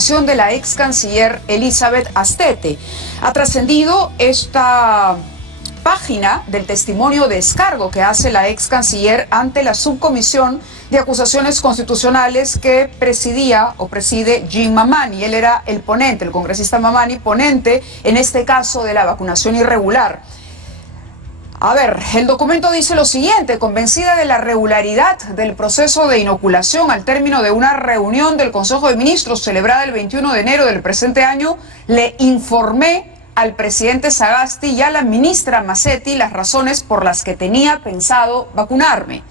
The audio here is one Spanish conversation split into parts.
De la ex canciller Elizabeth Astete. Ha trascendido esta página del testimonio de descargo que hace la ex canciller ante la subcomisión de acusaciones constitucionales que preside Jim Mamani. Él era el ponente, el congresista Mamani, ponente en este caso de la vacunación irregular. A ver, el documento dice lo siguiente: convencida de la regularidad del proceso de inoculación al término de una reunión del Consejo de Ministros celebrada el 21 de enero del presente año, le informé al presidente Sagasti y a la ministra Massetti las razones por las que tenía pensado vacunarme.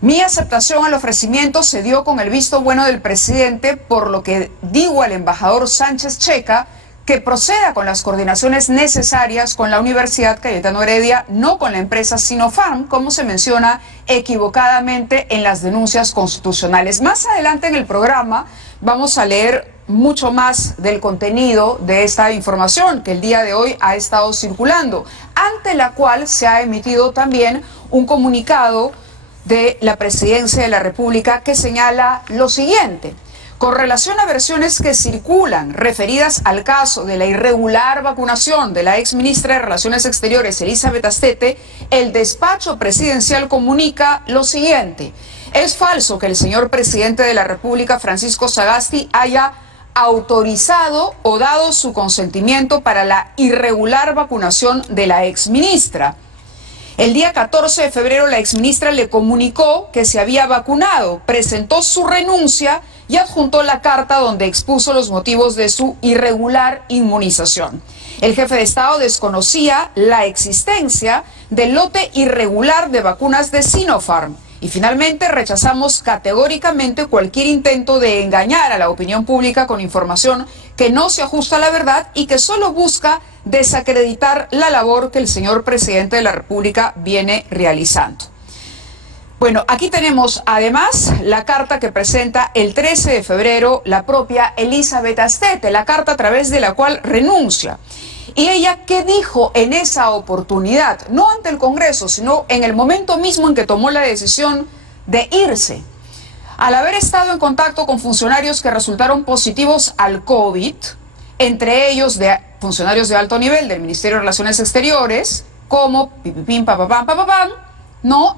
Mi aceptación al ofrecimiento se dio con el visto bueno del presidente, por lo que digo al embajador Sánchez Checa que proceda con las coordinaciones necesarias con la Universidad Cayetano Heredia, no con la empresa Sinopharm, como se menciona equivocadamente en las denuncias constitucionales. Más adelante en el programa vamos a leer mucho más del contenido de esta información que el día de hoy ha estado circulando, ante la cual se ha emitido también un comunicado de la Presidencia de la República que señala lo siguiente: con relación a versiones que circulan referidas al caso de la irregular vacunación de la exministra de Relaciones Exteriores, Elizabeth Astete, el despacho presidencial comunica lo siguiente: es falso que el señor presidente de la República, Francisco Sagasti, haya autorizado o dado su consentimiento para la irregular vacunación de la exministra. El día 14 de febrero la exministra le comunicó que se había vacunado, presentó su renuncia y adjuntó la carta donde expuso los motivos de su irregular inmunización. El jefe de Estado desconocía la existencia del lote irregular de vacunas de Sinopharm. Y finalmente rechazamos categóricamente cualquier intento de engañar a la opinión pública con información que no se ajusta a la verdad y que solo busca desacreditar la labor que el señor presidente de la República viene realizando. Bueno, aquí tenemos además la carta que presenta el 13 de febrero la propia Elizabeth Astete, la carta a través de la cual renuncia. ¿Y ella qué dijo en esa oportunidad? No ante el Congreso, sino en el momento mismo en que tomó la decisión de irse. Al haber estado en contacto con funcionarios que resultaron positivos al COVID, entre ellos de funcionarios de alto nivel del Ministerio de Relaciones Exteriores, como ¿no?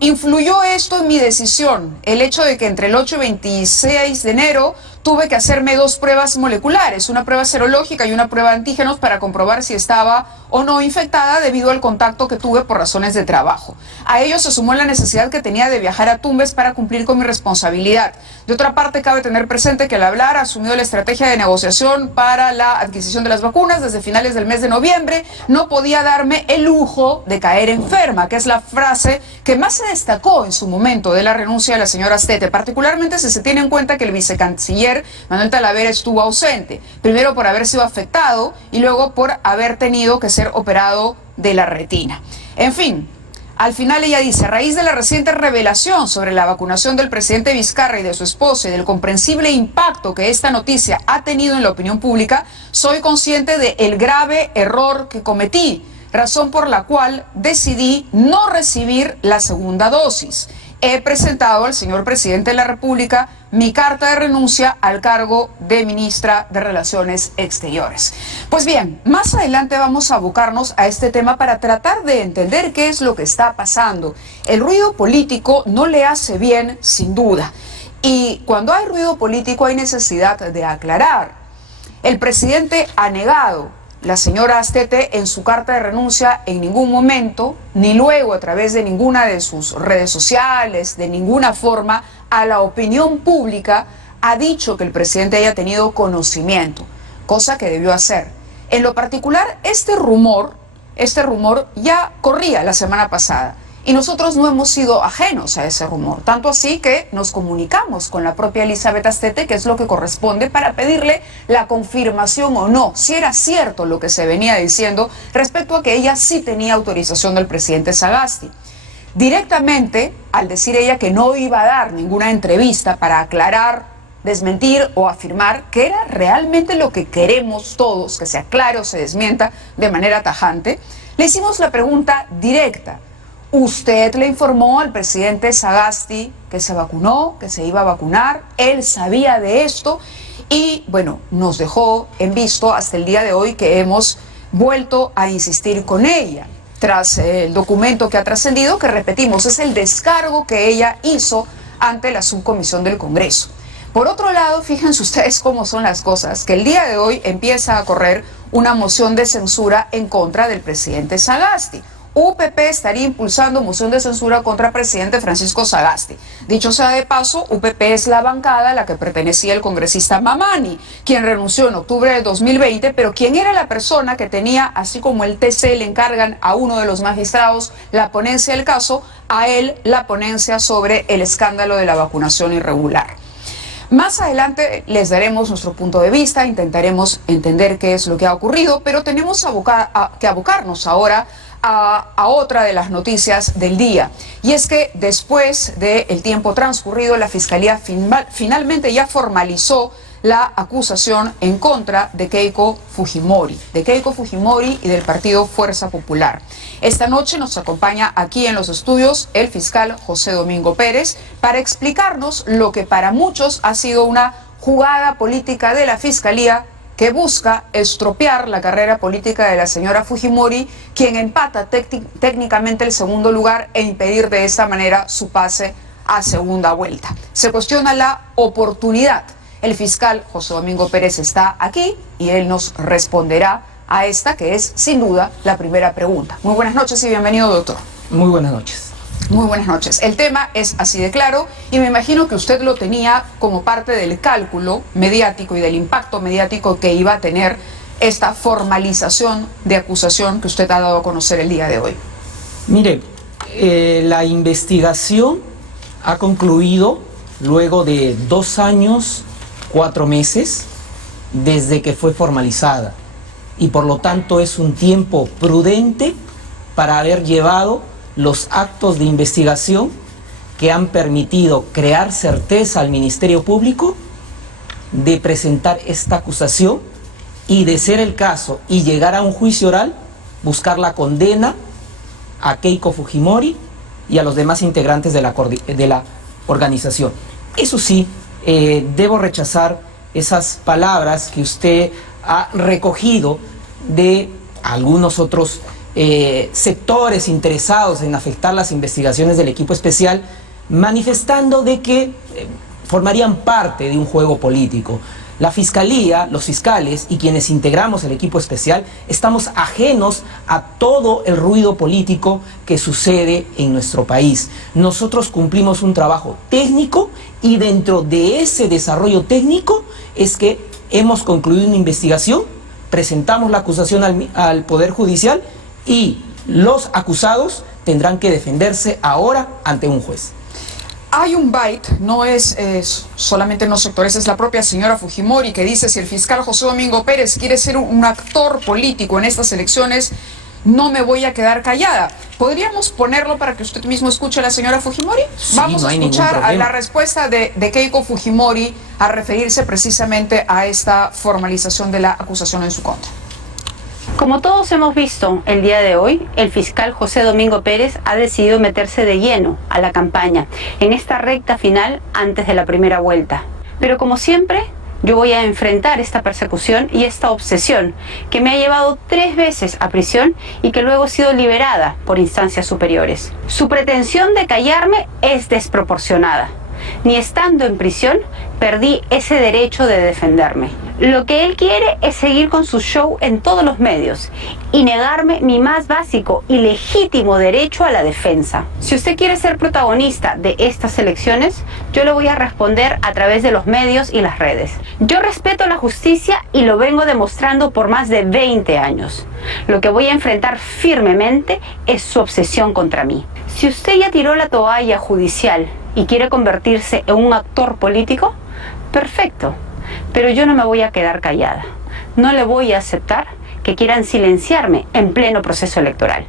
Influyó esto en mi decisión, el hecho de que entre el 8 y 26 de enero tuve que hacerme 2 pruebas moleculares, una prueba serológica y una prueba de antígenos para comprobar si estaba o no infectada debido al contacto que tuve por razones de trabajo. A ello se sumó la necesidad que tenía de viajar a Tumbes para cumplir con mi responsabilidad. De otra parte, cabe tener presente que al hablar ha asumido la estrategia de negociación para la adquisición de las vacunas desde finales del mes de noviembre. No podía darme el lujo de caer enferma, que es la frase que más se destacó en su momento de la renuncia de la señora Astete, particularmente si se tiene en cuenta que el vicecanciller Manuel Talavera estuvo ausente, primero por haber sido afectado y luego por haber tenido que ser operado de la retina. En fin, al final ella dice: a raíz de la reciente revelación sobre la vacunación del presidente Vizcarra y de su esposa y del comprensible impacto que esta noticia ha tenido en la opinión pública, soy consciente del grave error que cometí, razón por la cual decidí no recibir la segunda dosis. He presentado al señor presidente de la República mi carta de renuncia al cargo de ministra de Relaciones Exteriores. Pues bien, más adelante vamos a abocarnos a este tema para tratar de entender qué es lo que está pasando. El ruido político no le hace bien, sin duda. Y cuando hay ruido político hay necesidad de aclarar. El presidente ha negado, la señora Astete, en su carta de renuncia, en ningún momento, ni luego a través de ninguna de sus redes sociales, de ninguna forma, a la opinión pública, ha dicho que el presidente haya tenido conocimiento, cosa que debió hacer. En lo particular, este rumor ya corría la semana pasada. Y nosotros no hemos sido ajenos a ese rumor, tanto así que nos comunicamos con la propia Elizabeth Astete, que es lo que corresponde, para pedirle la confirmación o no, si era cierto lo que se venía diciendo respecto a que ella sí tenía autorización del presidente Sagasti. Directamente, al decir ella que no iba a dar ninguna entrevista para aclarar, desmentir o afirmar que era realmente lo que queremos todos, que se aclare o se desmienta de manera tajante, le hicimos la pregunta directa: Usted le informó al presidente Sagasti que se vacunó, que se iba a vacunar, él sabía de esto y bueno, nos dejó en visto hasta el día de hoy que hemos vuelto a insistir con ella. Tras el documento que ha trascendido, que repetimos, es el descargo que ella hizo ante la subcomisión del Congreso. Por otro lado, fíjense ustedes cómo son las cosas, que el día de hoy empieza a correr una moción de censura en contra del presidente Sagasti. UPP estaría impulsando moción de censura contra el presidente Francisco Sagasti. Dicho sea de paso, UPP es la bancada a la que pertenecía el congresista Mamani, quien renunció en octubre de 2020, pero quien era la persona que tenía, así como el TC le encargan a uno de los magistrados la ponencia del caso, a él la ponencia sobre el escándalo de la vacunación irregular. Más adelante les daremos nuestro punto de vista, intentaremos entender qué es lo que ha ocurrido, pero tenemos que abocarnos ahora a otra de las noticias del día. Y es que después del tiempo transcurrido, la Fiscalía finalmente ya formalizó la acusación en contra de Keiko Fujimori y del partido Fuerza Popular. Esta noche nos acompaña aquí en los estudios el fiscal José Domingo Pérez para explicarnos lo que para muchos ha sido una jugada política de la Fiscalía que busca estropear la carrera política de la señora Fujimori, quien empata técnicamente el segundo lugar e impedir de esta manera su pase a segunda vuelta. Se cuestiona la oportunidad. El fiscal José Domingo Pérez está aquí y él nos responderá a esta que es sin duda la primera pregunta. Muy buenas noches y bienvenido, doctor. Muy buenas noches. Muy buenas noches. El tema es así de claro y me imagino que usted lo tenía como parte del cálculo mediático y del impacto mediático que iba a tener esta formalización de acusación que usted ha dado a conocer el día de hoy. Mire, la investigación ha concluido luego de 2 años, 4 meses desde que fue formalizada y por lo tanto es un tiempo prudente para haber llevado los actos de investigación que han permitido crear certeza al Ministerio Público de presentar esta acusación y, de ser el caso y llegar a un juicio oral, buscar la condena a Keiko Fujimori y a los demás integrantes de la organización. Eso sí, debo rechazar esas palabras que usted ha recogido de algunos otros sectores interesados en afectar las investigaciones del equipo especial, manifestando de que formarían parte de un juego político. La Fiscalía, los fiscales y quienes integramos el equipo especial estamos ajenos a todo el ruido político que sucede en nuestro país. Nosotros cumplimos un trabajo técnico y dentro de ese desarrollo técnico es que hemos concluido una investigación, presentamos la acusación al Poder Judicial y los acusados tendrán que defenderse ahora ante un juez. Hay un byte, no es solamente en los sectores, es la propia señora Fujimori que dice: si el fiscal José Domingo Pérez quiere ser un actor político en estas elecciones, no me voy a quedar callada. ¿Podríamos ponerlo para que usted mismo escuche a la señora Fujimori? Sí, vamos no a escuchar hay la respuesta de Keiko Fujimori a referirse precisamente a esta formalización de la acusación en su contra. Como todos hemos visto el día de hoy, el fiscal José Domingo Pérez ha decidido meterse de lleno a la campaña en esta recta final antes de la primera vuelta. Pero como siempre, yo voy a enfrentar esta persecución y esta obsesión que me ha llevado 3 veces a prisión y que luego he sido liberada por instancias superiores. Su pretensión de callarme es desproporcionada. Ni estando en prisión, perdí ese derecho de defenderme. Lo que él quiere es seguir con su show en todos los medios y negarme mi más básico y legítimo derecho a la defensa. Si usted quiere ser protagonista de estas elecciones, yo le voy a responder a través de los medios y las redes. Yo respeto la justicia y lo vengo demostrando por más de 20 años. Lo que voy a enfrentar firmemente es su obsesión contra mí. Si usted ya tiró la toalla judicial y quiere convertirse en un actor político, perfecto, pero yo no me voy a quedar callada. No le voy a aceptar que quieran silenciarme en pleno proceso electoral.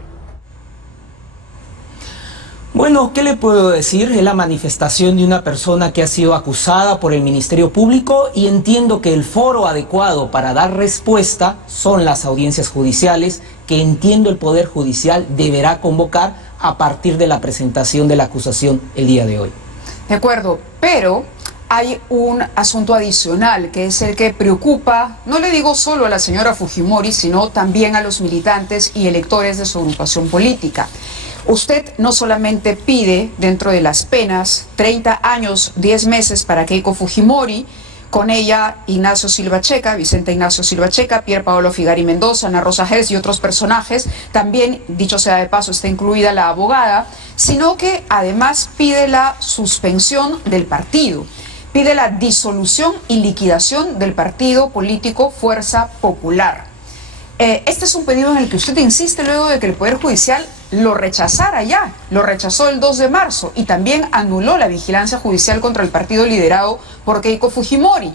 Bueno, ¿qué le puedo decir? Es la manifestación de una persona que ha sido acusada por el Ministerio Público y entiendo que el foro adecuado para dar respuesta son las audiencias judiciales, que entiendo el Poder Judicial deberá convocar a partir de la presentación de la acusación el día de hoy. De acuerdo, pero hay un asunto adicional que es el que preocupa, no le digo solo a la señora Fujimori, sino también a los militantes y electores de su agrupación política. Usted no solamente pide dentro de las penas 30 años, 10 meses para Keiko Fujimori, con ella Ignacio Silva Checa, Vicente Ignacio Silva Checa, Pier Paolo Figari Mendoza, Ana Rosa Hers y otros personajes, también, dicho sea de paso, está incluida la abogada, sino que además pide la suspensión del partido, pide la disolución y liquidación del partido político Fuerza Popular. Este es un pedido en el que usted insiste luego de que el Poder Judicial lo rechazara ya, lo rechazó el 2 de marzo y también anuló la vigilancia judicial contra el partido liderado por Keiko Fujimori.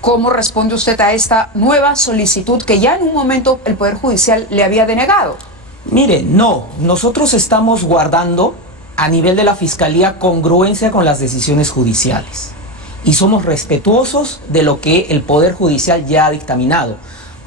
¿Cómo responde usted a esta nueva solicitud que ya en un momento el Poder Judicial le había denegado? Mire, no, nosotros estamos guardando a nivel de la Fiscalía congruencia con las decisiones judiciales y somos respetuosos de lo que el Poder Judicial ya ha dictaminado.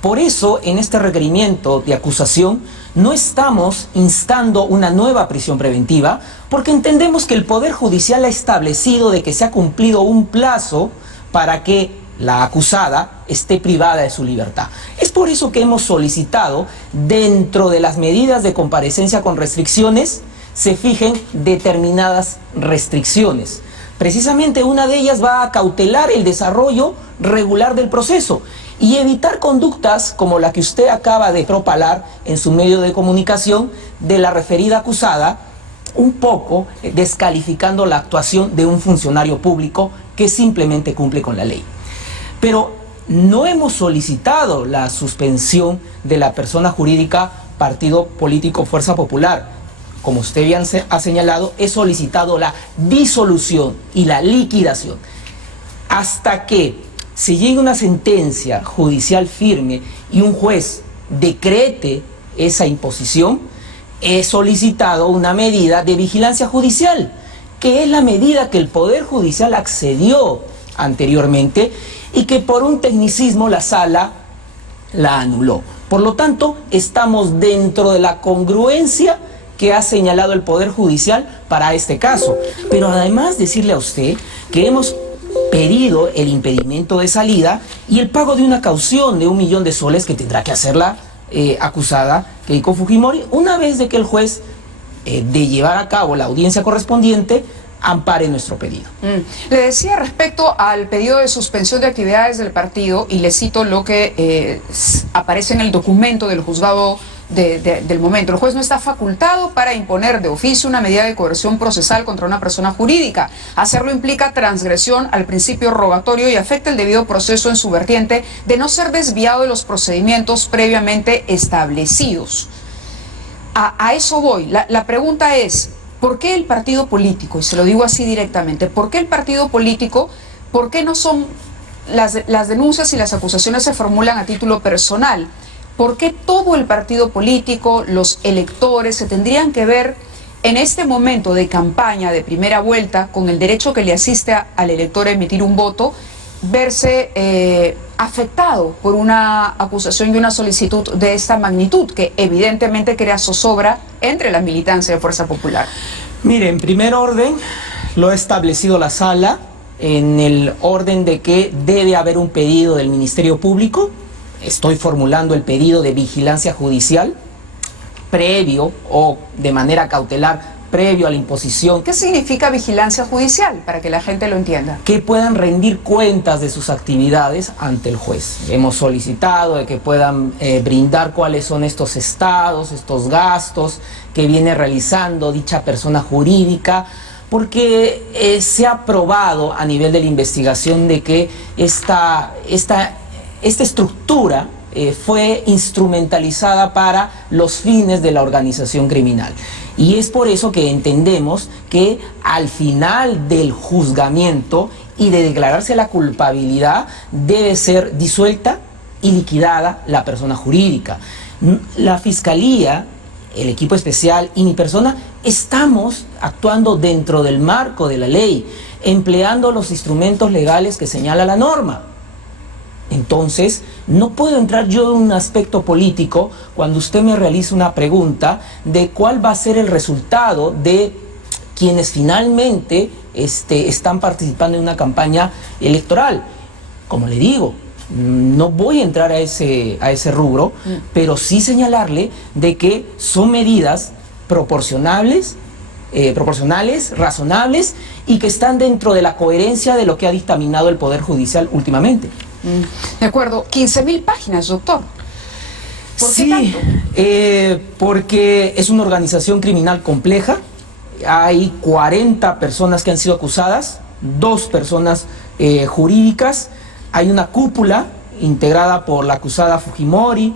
Por eso, en este requerimiento de acusación, no estamos instando una nueva prisión preventiva, porque entendemos que el Poder Judicial ha establecido de que se ha cumplido un plazo para que la acusada esté privada de su libertad. Es por eso que hemos solicitado, dentro de las medidas de comparecencia con restricciones, se fijen determinadas restricciones. Precisamente una de ellas va a cautelar el desarrollo regular del proceso y evitar conductas como la que usted acaba de propalar en su medio de comunicación de la referida acusada, un poco descalificando la actuación de un funcionario público que simplemente cumple con la ley. Pero no hemos solicitado la suspensión de la persona jurídica Partido Político Fuerza Popular. Como usted bien ha señalado, he solicitado la disolución y la liquidación hasta que se llegue una sentencia judicial firme y un juez decrete esa imposición. He solicitado una medida de vigilancia judicial, que es la medida que el Poder Judicial accedió anteriormente y que por un tecnicismo la Sala la anuló. Por lo tanto, estamos dentro de la congruencia que ha señalado el Poder Judicial para este caso. Pero además decirle a usted que hemos pedido el impedimento de salida y el pago de una caución de 1 millón de soles que tendrá que hacer la acusada Keiko Fujimori una vez de que el juez, de llevar a cabo la audiencia correspondiente, ampare nuestro pedido. Le decía respecto al pedido de suspensión de actividades del partido, y le cito lo que aparece en el documento del juzgado del momento. El juez no está facultado para imponer de oficio una medida de coerción procesal contra una persona jurídica. Hacerlo implica transgresión al principio rogatorio y afecta el debido proceso en su vertiente de no ser desviado de los procedimientos previamente establecidos. A eso voy. La pregunta es, ¿por qué el partido político, y se lo digo así directamente, por qué el partido político, por qué no son las denuncias y las acusaciones se formulan a título personal? ¿Por qué todo el partido político, los electores, se tendrían que ver en este momento de campaña de primera vuelta, con el derecho que le asiste al elector a emitir un voto, verse afectado por una acusación y una solicitud de esta magnitud, que evidentemente crea zozobra entre la militancia de Fuerza Popular? Mire, en primer orden, lo ha establecido la Sala en el orden de que debe haber un pedido del Ministerio Público. Estoy formulando el pedido de vigilancia judicial previo o de manera cautelar previo a la imposición. ¿Qué significa vigilancia judicial, para que la gente lo entienda? Que puedan rendir cuentas de sus actividades ante el juez. Hemos solicitado de que puedan brindar cuáles son estos estados, estos gastos que viene realizando dicha persona jurídica, porque se ha probado a nivel de la investigación de que esta estructura fue instrumentalizada para los fines de la organización criminal. Y es por eso que entendemos que al final del juzgamiento y de declararse la culpabilidad debe ser disuelta y liquidada la persona jurídica. La Fiscalía, el equipo especial y mi persona estamos actuando dentro del marco de la ley, empleando los instrumentos legales que señala la norma. Entonces, no puedo entrar yo en un aspecto político cuando usted me realiza una pregunta de cuál va a ser el resultado de quienes finalmente están participando en una campaña electoral. Como le digo, no voy a entrar a ese rubro, pero sí señalarle de que son medidas proporcionales, razonables y que están dentro de la coherencia de lo que ha dictaminado el Poder Judicial últimamente. De acuerdo, 15.000 páginas, doctor. ¿Por qué tanto? Porque es una organización criminal compleja. Hay 40 personas que han sido acusadas, 2 personas jurídicas. Hay una cúpula integrada por la acusada Fujimori,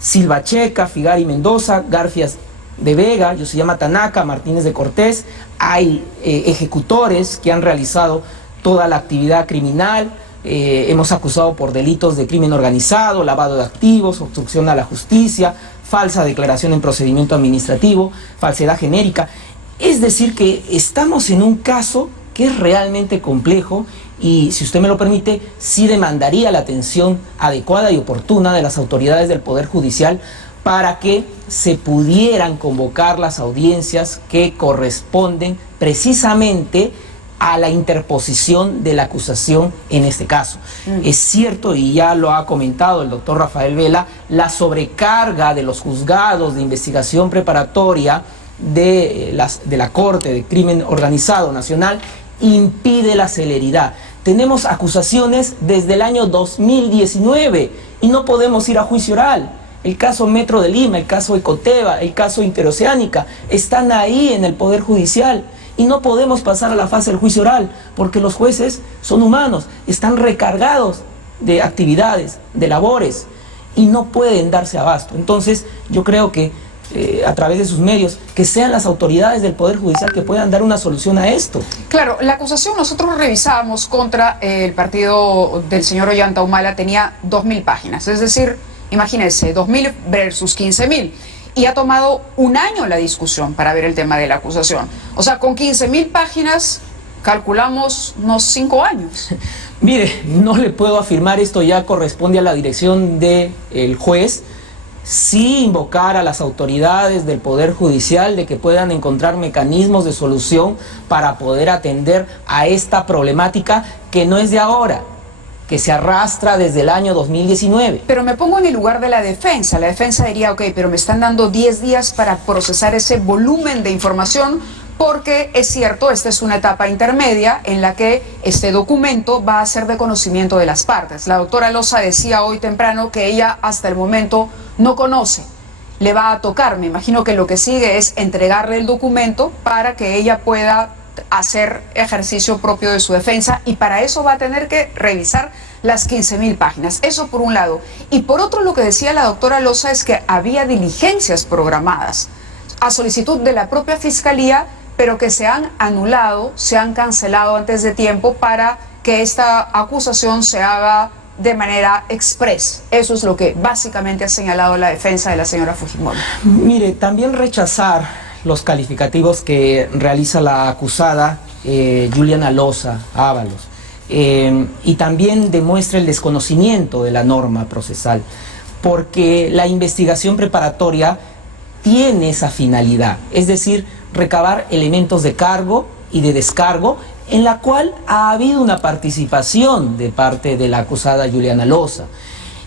Silva Checa, Figari Mendoza, Garfias de Vega, Yoshiyama Tanaka, Martínez de Cortés. Hay ejecutores que han realizado toda la actividad criminal. Hemos acusado por delitos de crimen organizado, lavado de activos, obstrucción a la justicia, falsa declaración en procedimiento administrativo, falsedad genérica. Es decir que estamos en un caso que es realmente complejo y, si usted me lo permite, sí demandaría la atención adecuada y oportuna de las autoridades del Poder Judicial para que se pudieran convocar las audiencias que corresponden precisamente a la interposición de la acusación en este caso. Es cierto, y ya lo ha comentado el doctor Rafael Vela, la sobrecarga de los juzgados de investigación preparatoria de la Corte de Crimen Organizado Nacional impide la celeridad. Tenemos acusaciones desde el año 2019 y no podemos ir a juicio oral. El caso Metro de Lima, el caso Ecoteva, el caso Interoceánica están ahí en el Poder Judicial. Y no podemos pasar a la fase del juicio oral, porque los jueces son humanos, están recargados de actividades, de labores, y no pueden darse abasto. Entonces, yo creo que a través de sus medios, que sean las autoridades del Poder Judicial que puedan dar una solución a esto. Claro, la acusación nosotros revisábamos contra el partido del señor Ollanta Humala, tenía 2.000 páginas, es decir, imagínense, 2.000 versus 15.000. Y ha tomado un año la discusión para ver el tema de la acusación. O sea, con 15.000 páginas calculamos unos 5 años. Mire, no le puedo afirmar, esto ya corresponde a la dirección del juez. Sí invocar a las autoridades del Poder Judicial de que puedan encontrar mecanismos de solución para poder atender a esta problemática que no es de ahora, que se arrastra desde el año 2019. Pero me pongo en el lugar de la defensa. La defensa diría, ok, pero me están dando 10 días para procesar ese volumen de información, porque es cierto, esta es una etapa intermedia en la que este documento va a ser de conocimiento de las partes. La doctora Loza decía hoy temprano que ella hasta el momento no conoce. Le va a tocar, me imagino que lo que sigue es entregarle el documento para que ella pueda hacer ejercicio propio de su defensa, y para eso va a tener que revisar las 15.000 páginas. Eso por un lado. Y por otro, lo que decía la doctora Loza es que había diligencias programadas a solicitud de la propia Fiscalía, pero que se han anulado, se han cancelado antes de tiempo para que esta acusación se haga de manera express. Eso es lo que básicamente ha señalado la defensa de la señora Fujimori. Mire, también rechazar los calificativos que realiza la acusada Juliana Loza Ábalos, y también demuestra el desconocimiento de la norma procesal, porque la investigación preparatoria tiene esa finalidad, es decir, recabar elementos de cargo y de descargo, en la cual ha habido una participación de parte de la acusada Juliana Loza.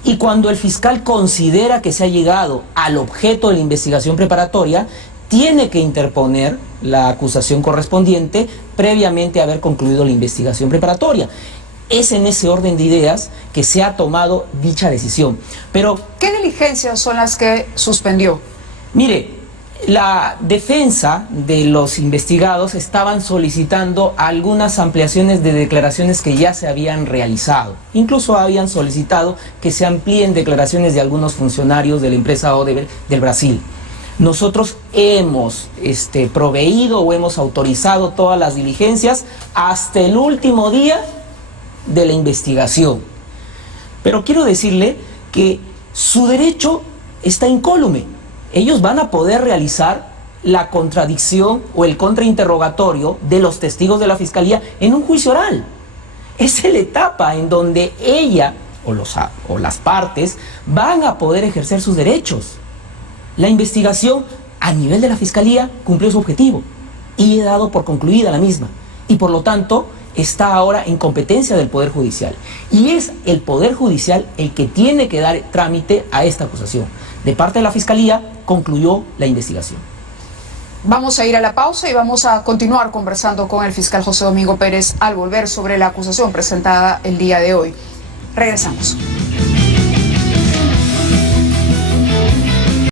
Y cuando el fiscal considera que se ha llegado al objeto de la investigación preparatoria, tiene que interponer la acusación correspondiente previamente a haber concluido la investigación preparatoria. Es en ese orden de ideas que se ha tomado dicha decisión. Pero, ¿qué diligencias son las que suspendió? Mire, la defensa de los investigados estaban solicitando algunas ampliaciones de declaraciones que ya se habían realizado. Incluso habían solicitado que se amplíen declaraciones de algunos funcionarios de la empresa Odebrecht del Brasil. Nosotros hemos proveído o hemos autorizado todas las diligencias hasta el último día de la investigación. Pero quiero decirle que su derecho está incólume. Ellos van a poder realizar la contradicción o el contrainterrogatorio de los testigos de la Fiscalía en un juicio oral. Es la etapa en donde ella o las partes van a poder ejercer sus derechos. La investigación a nivel de la Fiscalía cumplió su objetivo y he dado por concluida la misma, y por lo tanto está ahora en competencia del Poder Judicial, y es el Poder Judicial el que tiene que dar trámite a esta acusación. De parte de la Fiscalía concluyó la investigación. Vamos a ir a la pausa y vamos a continuar conversando con el fiscal José Domingo Pérez al volver sobre la acusación presentada el día de hoy. Regresamos.